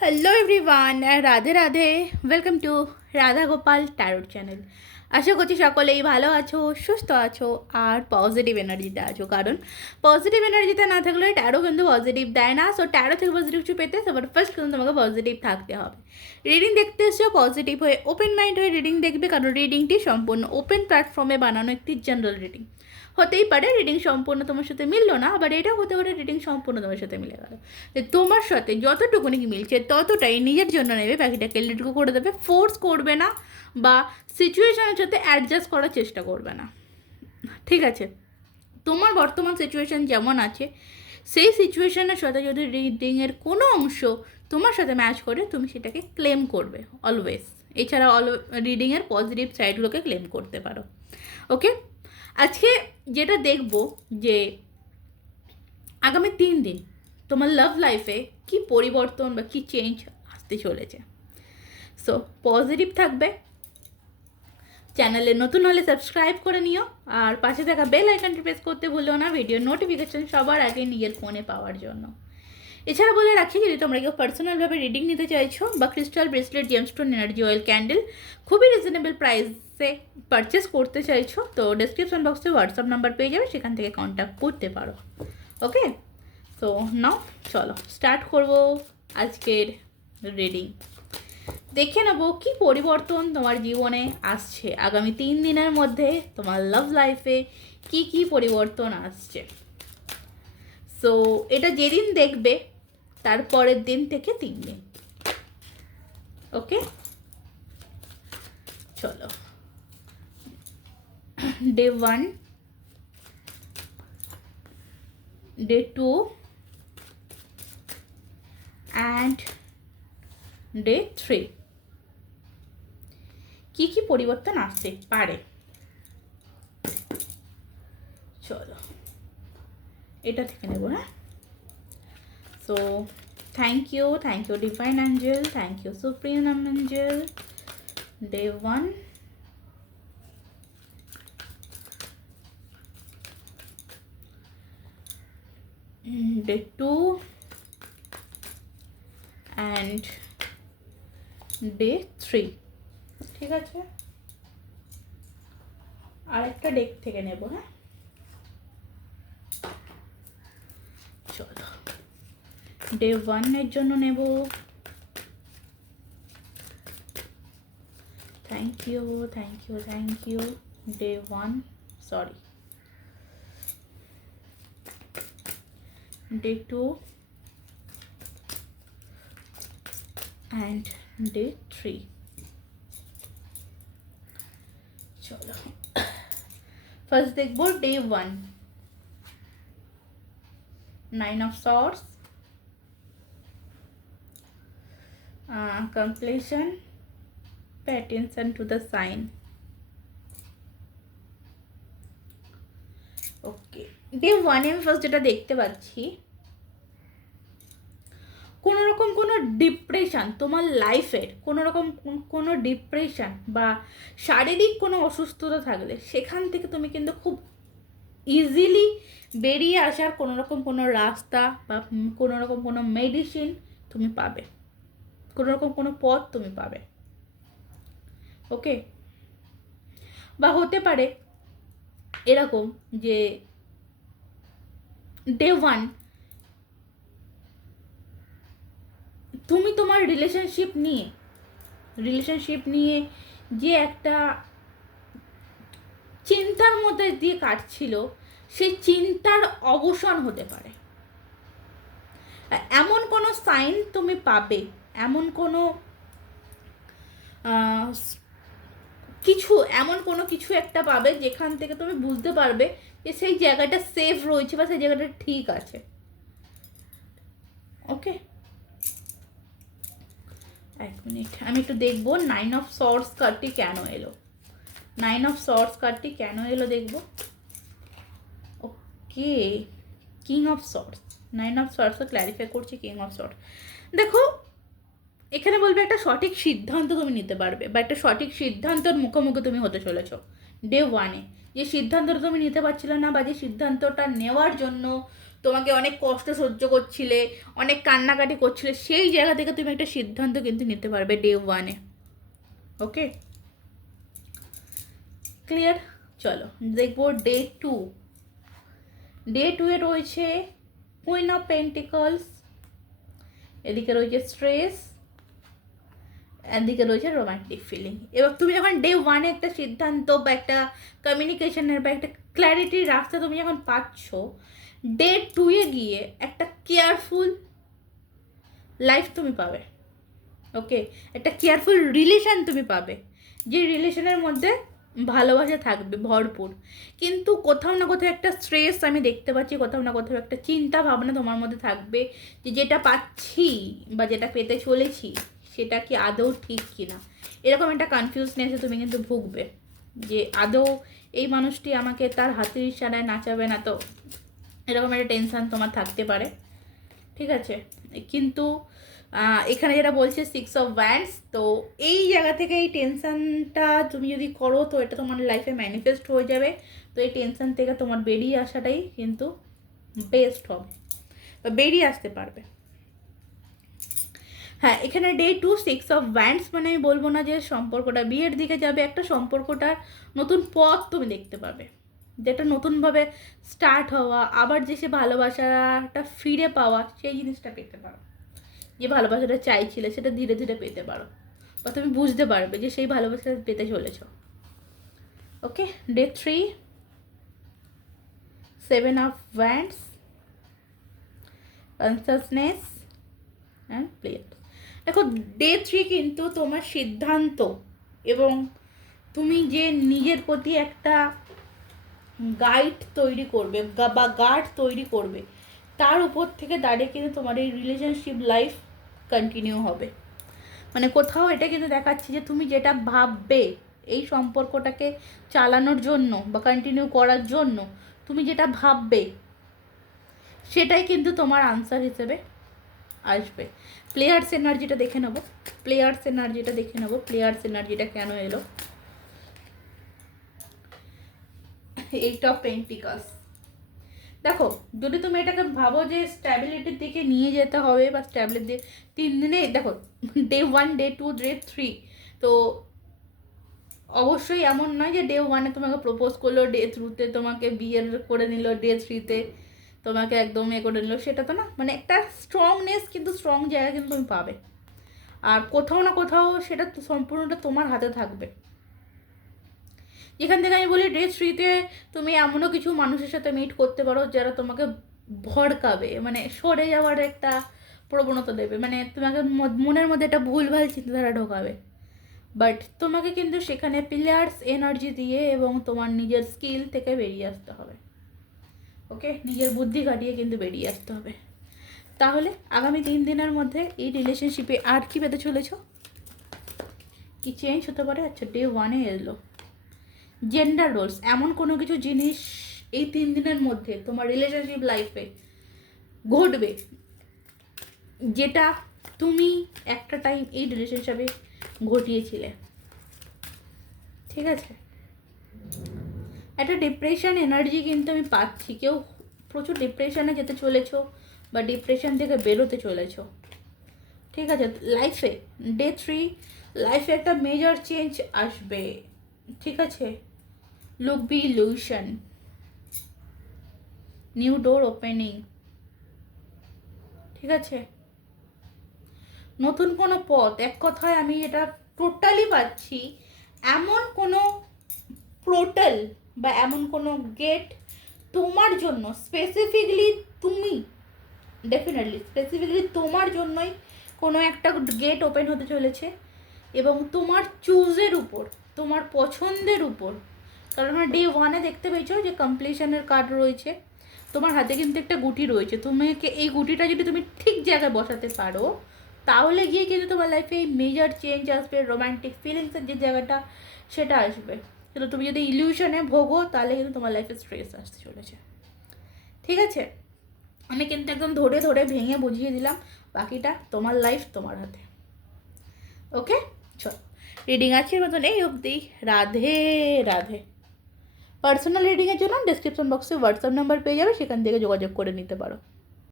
Hello everyone, Radhe Radhe. Welcome to Radha Gopal tarot channel. আশা করছি সকলেই ভালো আছো, সুস্থ আছো আর পজিটিভ এনার্জিতে আছো, কারণ পজিটিভ এনার্জিতে না থাকলে ট্যারো কিন্তু পজিটিভ দেয় না। সো ট্যারো থেকে পজিটিভ কিছু পেতে সবার ফার্স্ট কিন্তু তোমাকে পজিটিভ থাকতে হবে। রিডিং দেখতে এসছো পজিটিভ হয়ে, ওপেন মাইন্ড হয়ে রিডিং দেখবে, কারণ রিডিংটি সম্পূর্ণ ওপেন প্ল্যাটফর্মে বানানো একটি জেনারেল রিডিং। হতেই পারে রিডিং সম্পূর্ণ তোমার সাথে মিললো না, আবার এটাও হতে পারে রিডিং সম্পূর্ণ তোমার সাথে মিলে গেল। তোমার সাথে যতটুকুনি মিলছে ততটাই নিজের জন্য নেবে, বাকিটাকে লেটগো করে দেবে। ফোর্স করবে না বা সিচুয়েশনের সাথে অ্যাডজাস্ট করার চেষ্টা করবে না, ঠিক আছে? তোমার বর্তমান সিচুয়েশান যেমন আছে সেই সিচুয়েশানের সাথে যদি রিডিংয়ের কোনো অংশ তোমার সাথে ম্যাচ করে, তুমি সেটাকে ক্লেম করবে অলওয়েজ। এছাড়া রিডিংয়ের পজিটিভ সাইডগুলোকে ক্লেম করতে পারো। ওকে, আজকে যেটা দেখব যে আগামী 3 দিন তোমার লাভ লাইফে কি পরিবর্তন বা কি চেঞ্জ আসতে চলেছে। সো পজিটিভ থাকবে। চ্যানেলে নতুন হলে সাবস্ক্রাইব করে নিও, আর পাশে থাকা বেল আইকনটি প্রেস করতে ভুলো না ভিডিও নোটিফিকেশন সবার আগে নিজের ফোনে পাওয়ার জন্য। এছাড়া বলে রাখি, যদি তোমরা কেউ পার্সোনালভাবে রিডিং নিতে চাইছো বা crystal bracelet, gemstone, energy oil, candle খুবই রিজনেবল প্রাইসে পারচেস করতে চাইছো, তো ডেসক্রিপশন বক্সে হোয়াটসঅ্যাপ নাম্বার পেয়ে যাবে, সেখান থেকে কন্ট্যাক্ট করতে পারো। ওকে, তো নাও চলো স্টার্ট করব আজকের রিডিং। দেখে নেব কি পরিবর্তন তোমার জীবনে আসছে আগামী 3 দিনের মধ্যে, তোমার লাভ লাইফে কি কি পরিবর্তন আসছে। সো এটা যেদিন দেখবে তারপরের দিন থেকে 3 দিন। ওকে, চলো। ডে 1, ডে 2 অ্যান্ড ডে 3 কি কি পরিবর্তন আসতে পারে। চলো এটা থেকে নেব। হ্যাঁ, so thank you divine angel, thank you supreme angel. Day 1, day 2 and day 3। ঠিক আছে, আরেকটা ডেক থেকে নেব। হ্যাঁ, চলো ডে 1 এর জন্য নেব। Thank you day 1, sorry, day 2 and day 3। চলো ফার্স্ট দেখবো day 1, 9 of swords, completion, pay attention to the sign. Okay, day 1 A first যেটা দেখতে পাচ্ছি, কোনো রকম কোনো ডিপ্রেশন তোমার লাইফের, কোনো রকম কোনো ডিপ্রেশন বা শারীরিক কোনো অসুস্থতা থাকলে সেখান থেকে তুমি কিন্তু খুব ইজিলি বেরিয়ে আসার কোনো রকম কোনো রাস্তা বা কোনো রকম কোনো মেডিসিন তুমি পাবে, কোনো রকম কোনো পথ তুমি পাবে। ওকে, বা হতে পারে এরকম যে ডে 1 তুমি তোমার রিলেশনশিপ নিয়ে যে একটা চিন্তার মধ্যে দিয়ে কাটছিল, সেই চিন্তার অবসান হতে পারে। এমন কোনো সাইন তুমি পাবে, এমন কোনো কিছু, এমন কোনো কিছু একটা পাবে যেখান থেকে তুমি বুঝতে পারবে যে সেই জায়গাটা সেফ রয়েছে বা সেই জায়গাটা ঠিক আছে। ওকে, এক মিনিট আমি একটু দেখবো 9 of swords কার্ডটি কেন এলো। 9 of swords কার্ডটি কেন এলো দেখবো। Okay, king of swords, 9 of swords clarify করছি। কিং অফ সর্টস, দেখো এখানে বলবে একটা সঠিক সিদ্ধান্ত তুমি নিতে পারবে বা একটা সঠিক সিদ্ধান্তর মুখোমুখি তুমি হতে চলেছ ডে 1 এ। যে সিদ্ধান্তটা তুমি নিতে পারছিলে না বা যে সিদ্ধান্তটা নেওয়ার জন্য তোমাকে অনেক কষ্ট সহ্য করছিলে, অনেক কান্নাকাটি করছিলে, সেই জায়গা থেকে তুমি একটা সিদ্ধান্ত কিন্তু নিতে পারবে ডে 1-এ। ওকে, ক্লিয়ার? চলো দেখবো ডে 2। ডে 2-এ রয়েছে কুইন অফ পেন্টিকলস, এদিকে রয়েছে স্ট্রেস, এদিকে রয়েছে রোমান্টিক ফিলিং। এবার তুমি যখন ডে 1-এ একটা সিদ্ধান্ত বা একটা কমিউনিকেশনের বা একটা ক্ল্যারিটির রাস্তা তুমি যখন পাচ্ছ, ডে 2-এ গিয়ে একটা কেয়ারফুল লাইফ তুমি পাবে। ওকে, একটা কেয়ারফুল রিলেশন তুমি পাবে, যে রিলেশনের মধ্যে ভালোবাসা থাকবে ভরপুর, কিন্তু কোথাও না কোথাও একটা স্ট্রেস আমি দেখতে পাচ্ছি, কোথাও না কোথাও একটা চিন্তা ভাবনা তোমার মধ্যে থাকবে যে যেটা পাচ্ছি বা যেটা পেতে চলেছি সেটা কি আদৌ ঠিক কি না, এরকম একটা কনফিউজনেসে তুমি কিন্তু ভুগবে যে আদৌ এই মানুষটি আমাকে তার হাতের ইশারায় নাচাবে না তো, এরকম একটা টেনশান তোমার থাকতে পারে। ঠিক আছে, কিন্তু এখানে যেটা বলছে 6 অফ ওয়ান্ডস, তো এই জায়গা থেকে এই টেনশানটা তুমি যদি করো তো এটা তোমার লাইফে ম্যানিফেস্ট হয়ে যাবে। তো এই টেনশান থেকে তোমার বেরিয়ে আসাটাই কিন্তু বেস্ট হবে, বা বেরিয়ে আসতে পারবে। হ্যাঁ, এখানে ডে 2 6 অফ ওয়ান্ডস মানে আমি বলবো না যে সম্পর্কটা বিয়ের দিকে যাবে, একটা সম্পর্কটার নতুন পথ তুমি দেখতে পাবে, যেটা নতুনভাবে স্টার্ট হওয়া, আবার যে সে ভালোবাসাটা ফিরে পাওয়া, সেই জিনিসটা পেতে পারো। যে ভালোবাসাটা চাইছিলে সেটা ধীরে ধীরে পেতে পারো, বা তুমি বুঝতে পারবে যে সেই ভালোবাসাটা পেতে চলেছ। Okay, day 3 7 of wands, consciousness and player. দেখো ডে 3 কিন্তু তোমার সিদ্ধান্ত এবং তুমি যে নিজের প্রতি একটা গাইড তৈরি করবে বা গার্ড তৈরি করবে, তার উপর থেকে দাঁড়িয়ে কিন্তু তোমার এই রিলেশনশিপ লাইফ কন্টিনিউ হবে। মানে কোথাও এটা কিন্তু দেখাচ্ছে যে তুমি যেটা ভাববে এই সম্পর্কটাকে চালানোর জন্য বা কন্টিনিউ করার জন্য, তুমি যেটা ভাববে সেটাই কিন্তু তোমার আনসার হিসেবে আসবে। প্লেয়ার্স এনার্জিটা দেখে নেবো, প্লেয়ার্স এনার্জিটা দেখে নেবো, প্লেয়ার্স এনার্জিটা কেন এলো। 8 অফ পেন্টিকলস। দেখো যদি তুমি এটাকে ভাবো যে স্ট্যাবিলিটির দিকে নিয়ে যেতে হবে বা স্ট্যাবিলিটি 3 দিনে, দেখো ডে 1 ডে 2 ডে 3, তো অবশ্যই এমন নয় যে ডে 1-এ তোমাকে প্রপোজ করলো, ডে 2-তে তোমাকে বিয়ে করে নিল, ডে 3-তে তোমাকে একদম এ করে নিল, সেটা তো না। মানে একটা স্ট্রংনেস কিন্তু স্ট্রং জায়গা কিন্তু তুমি পাবে, আর কোথাও না কোথাও সেটা সম্পূর্ণটা তোমার হাতে থাকবে। যেখান থেকে আমি বলি ডে 3-তে তুমি এমনও কিছু মানুষের সাথে মিট করতে পারো যারা তোমাকে ভড়কাবে, মানে সরে যাওয়ার একটা প্রবণতা দেবে, মানে তোমাকে মনের মধ্যে একটা ভুলভাল চিন্তাধারা ঢোকাবে। বাট তোমাকে কিন্তু সেখানে প্লেয়ার্স এনার্জি দিয়ে এবং তোমার নিজের স্কিল থেকে বেরিয়ে আসতে হবে। ওকে, নিজের বুদ্ধি কাটিয়ে কিন্তু বেরিয়ে আসতে হবে। তাহলে আগামী 3 দিনের মধ্যে এই রিলেশনশিপে আর কি পেতে চলেছ, কি চেঞ্জ হতে পারে? আচ্ছা, ডে 1-এ এলো জেন্ডার রোলস, এমন কোনো কিছু জিনিস এই 3 দিনের মধ্যে তোমার রিলেশনশিপ লাইফে ঘটবে যেটা তুমি একটা টাইম এই রিলেশনশিপে ঘটিয়েছিলে। ঠিক আছে, একটা ডিপ্রেশন এনার্জি কিন্তু আমি পাচ্ছি, কেউ প্রচুর ডিপ্রেশনে যেতে চলেছো বা ডিপ্রেশন থেকে বেরোতে চলেছো। ঠিক আছে, লাইফে ডে 3 লাইফে একটা মেজর চেঞ্জ আসবে। ঠিক আছে, look be illusion, new door opening. ঠিক আছে, নতুন কোনো পথ, এক কথায় আমি এটা টোটালি পাচ্ছি, এমন কোনো পোর্টাল বা এমন কোনো গেট তোমার জন্য স্পেসিফিকলি, তুমি ডেফিনেটলি স্পেসিফিকলি তোমার জন্যই কোনো একটা গেট ওপেন হতে চলেছে, এবং তোমার চুজের উপর, তোমার পছন্দের উপর। কারণ আমার ডে 1-এ দেখতে পেয়েছো যে কমপ্লিশনের কার্ড রয়েছে, তোমার হাতে কিন্তু একটা গুটি রয়েছে, তোমাকে এই গুটিটা যদি তুমি ঠিক জায়গায় বসাতে পারো তাহলে গিয়ে কিন্তু তোমার লাইফে এই মেজর চেঞ্জ আসবে, রোম্যান্টিক ফিলিংসের যে জায়গাটা সেটা আসবে। কিন্তু তুমি যদি ইলিউশনে ভোগো তাহলে কিন্তু তোমার লাইফে স্ট্রেস আসতে চলেছে। ঠিক আছে, আমি কিন্তু একদম ধরে ধরে ভেঙে বুঝিয়ে দিলাম, বাকিটা তোমার লাইফ তোমার হাতে। ওকে, চল রিডিং আছে মতন এই অবধি। রাধে রাধে। পার্সোনাল রিডিংয়ের জন্য ডিসক্রিপশন বক্সে হোয়াটসঅ্যাপ নাম্বার পেয়ে যাবে, সেখান থেকে যোগাযোগ করে নিতে পারো।